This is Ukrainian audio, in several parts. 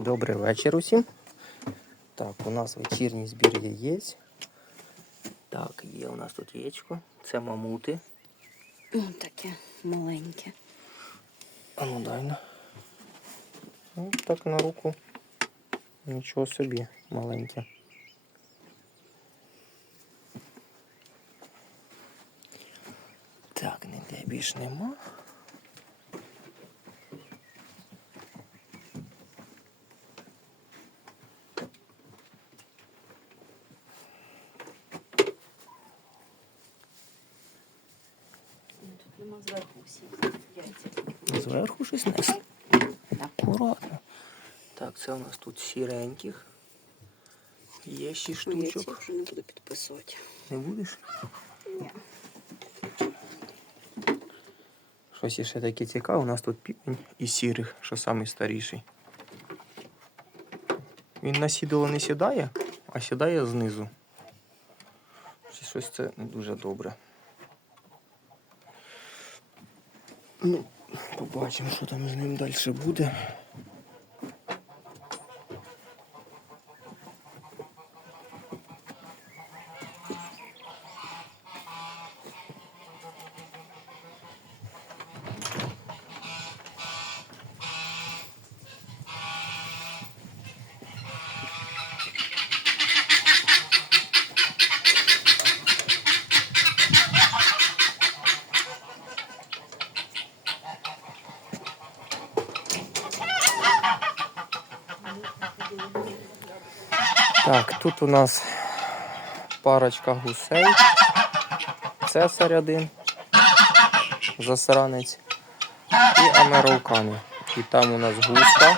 Добрий вечір усім. Так, у нас вечірній збір яєць. Так, є у нас тут яєчко. Це мамути. Ну, таке маленьке. А ну дай на. Ну, так на руку. Нічого собі, маленьке. Так, ніде більш нема. Зверху всі яйця. Зверху щось несли. Акуратно. Так, це у нас тут сіреньких. Є ще штучок. ці вже не буду підписувати. Не будеш? Ні. Щось іще таке цікаве. У нас тут півень із сірих, що самий старіший. Він на сідало не сідає, а сідає знизу. Щось це не дуже добре. Ну, побачимо, що там з ним далі буде. Так, тут у нас парочка гусей. Цесар один, засранець і американи. І там у нас гуска,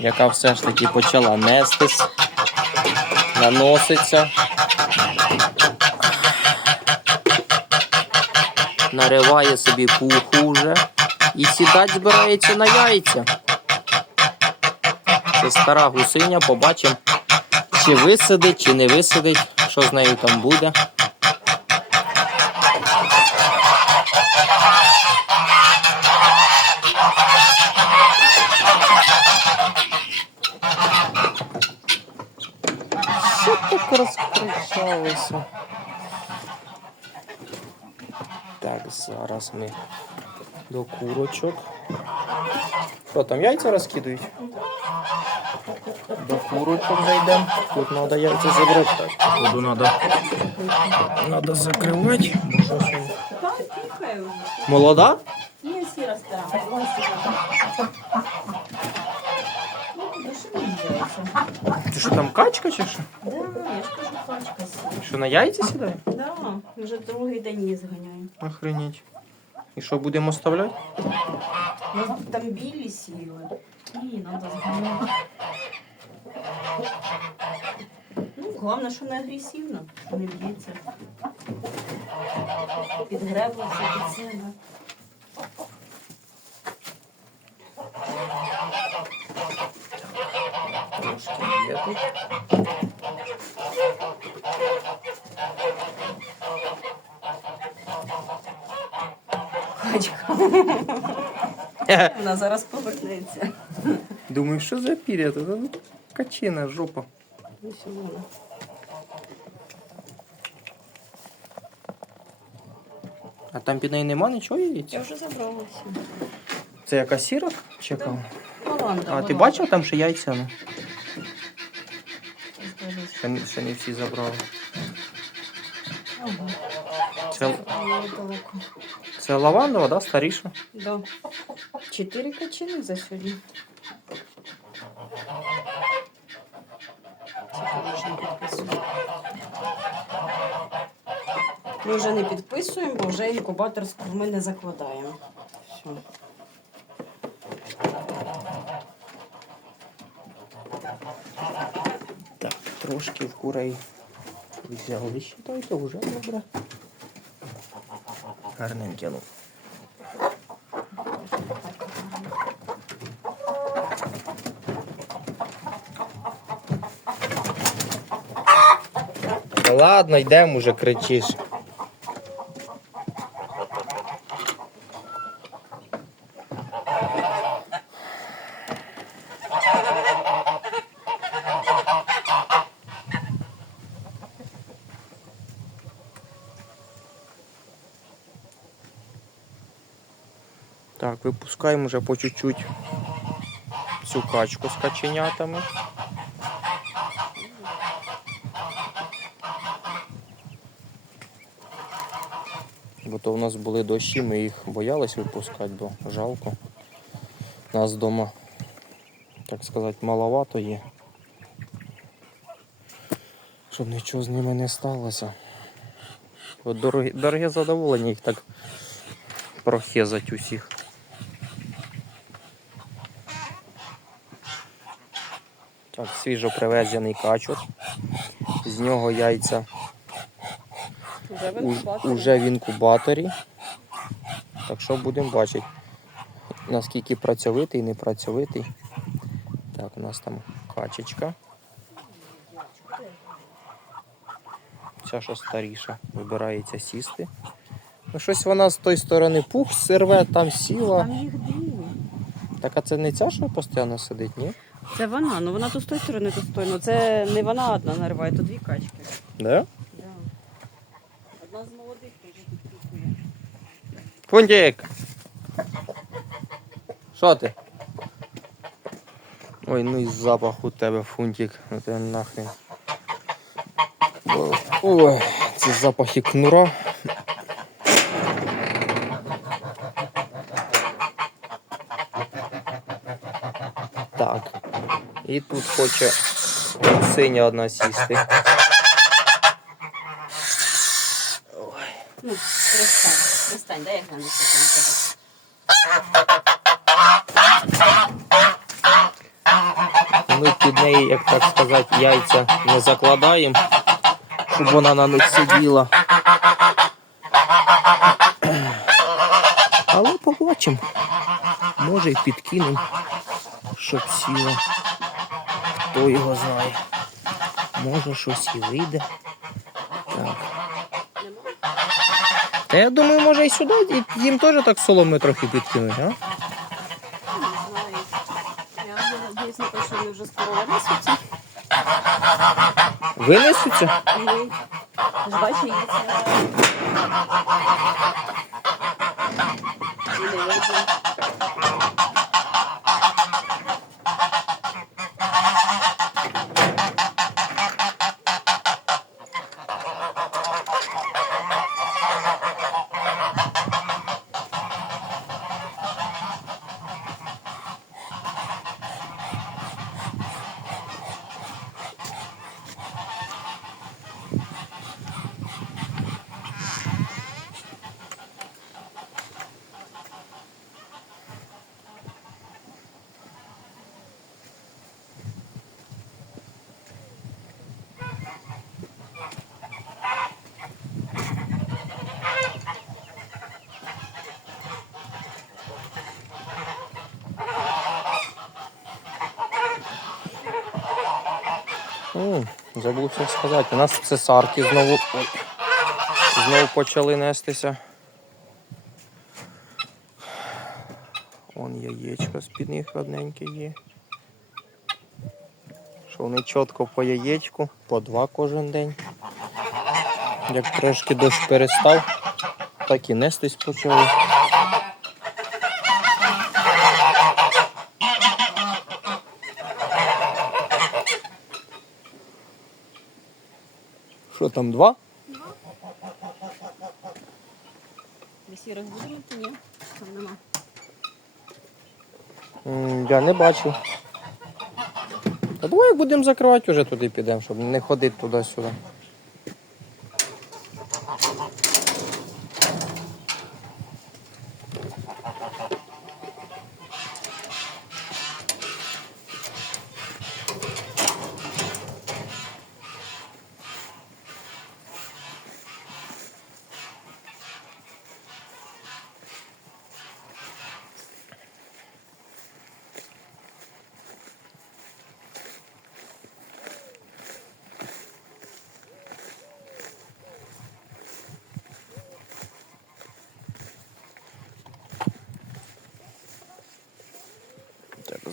яка все ж таки почала нестись, наноситься. Нариває собі пуху вже і сідать збирається на яйця. Це стара гусиня, побачимо, чи висадить, чи не висадить, що з нею там буде. Що так розкричалося? Так, зараз ми до курочок. Що там, яйця розкидають? До курочок зайдемо. Тут треба яйця забрати. Так, воду треба надо закривати. Молода? Є. Ти що там качка чи що? Да, я ж кажу, сіра. Що на яйця сідає? Да, вже другий день її зганяю. Охренеть. І що будемо оставляти? У нас там білі сіли. Ні, треба зганяти. головне, що не агресивно, що не б'ється. Підгреблася під себе. Трошки є тут. Качка. Вона зараз повернеться. Думаю, що за пір'я? Це тут качина жопа. Ось А там під нею нема нічого Я яєць? вже забралася. Це яка сіра? Чекав. Лаванда. А ти бачив там ще яйця? Ну? Ще, не- ще не всі забрали. Ага. Це, Ой, далеко. це лавандова, да? Старіша? Да. Чотири качини за сьогодні. Тільки вже не підписуємо. Ми вже не підписуємо, бо вже інкубаторську ми не закладаємо. Все. Так, трошки в курей взяли. Считайте, вже добре. Гарненьке, ну. Ладно, йдемо уже кричиш. Так, випускаємо вже по чуть-чуть цю качку з каченятами. Бо то в нас були дощі, ми їх боялись випускати, бо жалко. Нас вдома, так сказати, маловато є. Щоб нічого з ними не сталося. От дороге, задоволення їх так прохезать усіх. Свіжо привезений качур. З нього яйця Вже в інкубаторі. уже в інкубаторі. Так що будемо бачити, наскільки працьовитий, не працьовитий. Так, у нас там качечка. Ця що старіша, вибирається сісти. Ну, щось вона з тої сторони пух серве, там сіла. Там їх дві. Так а це не ця, що постійно сидить, ні? Це вона, ну вона то з тої сторони, то з тої. Ну це не вона одна нариває, то дві качки. Да? Да. Одна з молодих теж підпікує. Фунтик! Що ти? Ой, ну і запах у тебе, фунтик. Ну ти нахрен. Ой, ці запахи кнура. Так. І тут хоче синя одна сісти. Ну, пристань, пристань, дай я гляну, що там тебе. Ми під неї, як так сказати, яйця не закладаємо, щоб вона на них сиділа. Але побачимо. Може і підкинемо, щоб сіла. Хто його знає. Може щось і вийде. Так. Та я думаю, може і сюди їм теж так соломи трохи підкинуть, а? Вже скоро винесуться. Винесуться? Ні. Ж бачу, яйця. І не видно. М, Забувся сказати, у нас цесарки знову, знову почали нестися. Вон яєчко з-під них одненьке є. Що вони чітко по яєчку, по два кожен день. Як трошки дощ перестав, так і нестись почали. Там, два? Ви всі розбудуєте, ні? Там нема. М, Я не бачу. Давай як будемо закривати, вже туди підемо, щоб не ходити туди-сюди.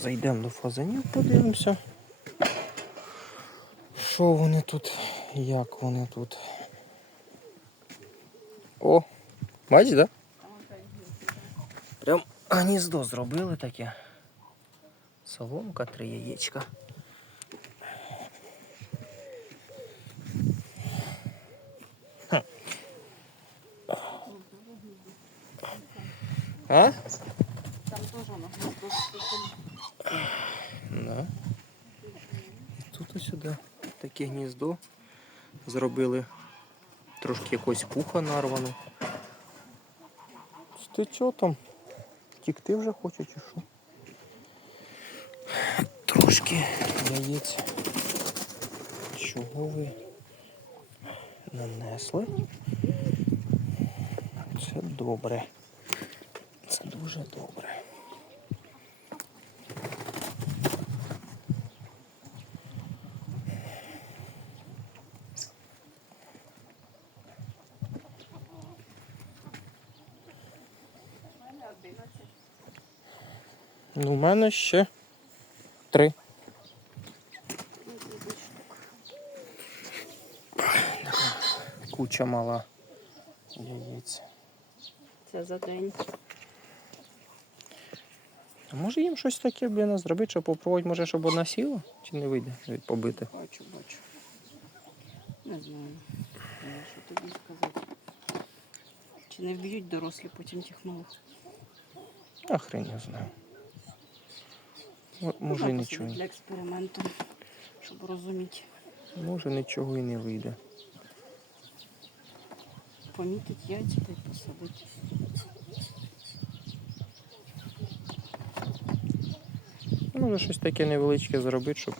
Зайдемо до фазанів, подивимося. Що вони тут? Як вони тут? О, бачиш, да? Прям гніздо зробили таке. Соломка, три яєчка. Хм. А? Там теж воно Да. Тут ось сюди таке гніздо зробили. Трошки якось пуха нарвано. Ти чого там? Тікти вже хоче чи що? Трошки яєць. Чого ви нанесли? Це добре. Це дуже добре. Ну, у мене ще три. Куча мала яєць. Це за день. А може їм щось таке, блін, зробити, щоб попробувати, може, щоб одна сіла? Чи не вийде побити? Бачу, бачу. Не знаю. е, Що тобі сказати. Чи не вб'ють дорослі потім тих малих? А хрен я знаю. Може і нічого. Для експерименту, щоб розуміти. Може нічого і не вийде. Помітить яйця та й посадити. Може щось таке невеличке зробити, щоб.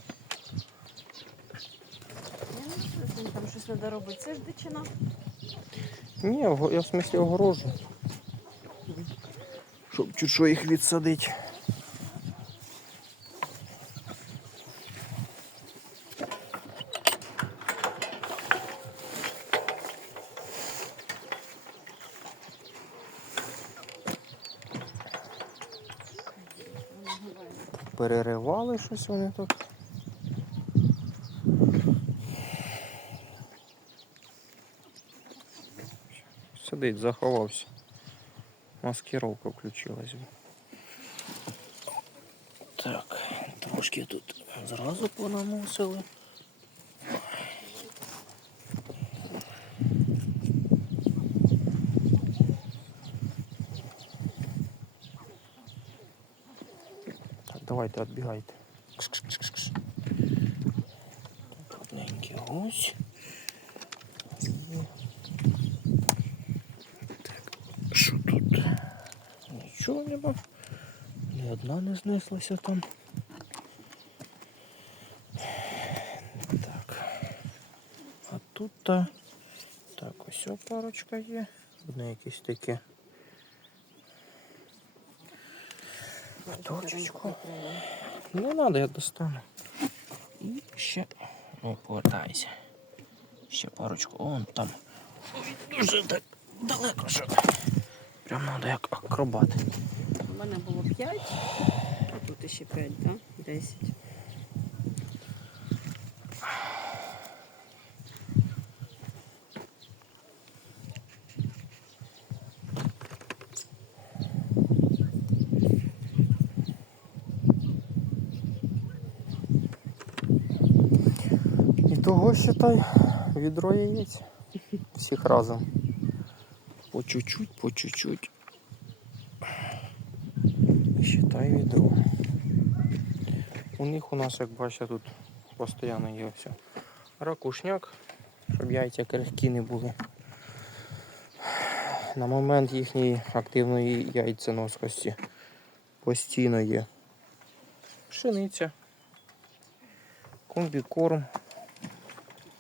Там щось треба робити. Це ж дичина. Ні, я в смислі огорожу. Щоб чуть що їх відсадити. Переривали щось вони тут. Сидить, заховався. Маскировка включилась. Так, трошки тут зразу понаносили. Давайте відбігайте. Одненький ось. Так, що тут? Нічого нема. Ні одна не знеслася там. Так. А тут та. Так, ось парочка є. Одне якесь таке. Точечку. Не треба, я достану. І ще. О, повертайся. Ще парочку. Вон там. Ой, Дуже так далеко, що. Прям треба як акробат. У мене було 5, а тут ще 5, так? 10. Того, считай, відро яєць. Всіх разом. По чуть-чуть, по чуть-чуть. Считай відро. У них у нас, як бачите, тут постійно є все. Ракушняк, щоб яйця крихкі не були. На момент їхньої активної яйценоскості постійно є пшениця, комбікорм,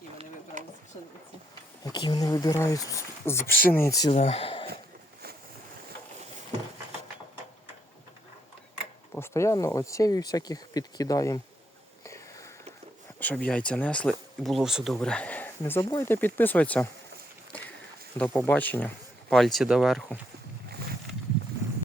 Які вони вибрали з пшениці. Які вони вибирають з- пшениці. Да. Постоянно оцєві всяких підкидаємо, щоб яйця несли і було все добре. Не забувайте підписуватися. До побачення. Пальці доверху.